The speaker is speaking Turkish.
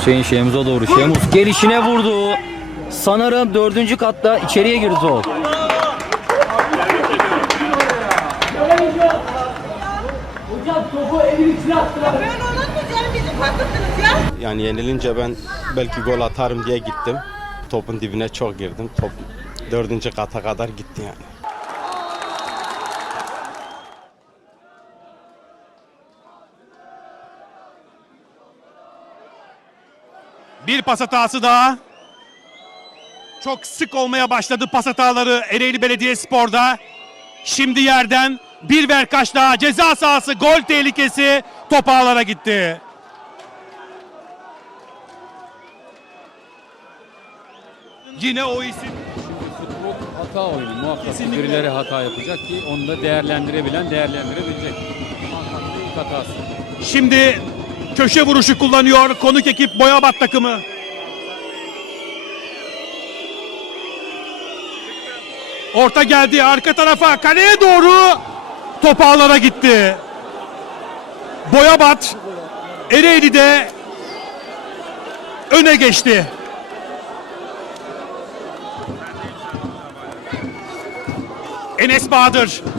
Hüseyin Şemuz'a doğru. Şemuz gelişine vurdu. Sanırım dördüncü katta içeriye girdi o. Yani yenilince ben belki gol atarım diye gittim. Topun dibine çok girdim. Top dördüncü kata kadar gitti yani. Bir pas hatası daha. Çok sık olmaya başladı pas hataları Ereğli Belediyespor'da. Şimdi yerden bir verkaç daha ceza sahası gol tehlikesi top ağlara gitti. Yine o isim. Futbol hata oyunu muhakkak. Kesinlikle. Birileri hata yapacak ki onu da değerlendirebilen değerlendirebilecek. Muhakkak hatası. Şimdi köşe vuruşu kullanıyor konuk ekip Boyabat takımı. Orta geldi arka tarafa kaleye doğru top ağlara gitti. Boyabat Ereğli'de öne geçti. Enes Bahadır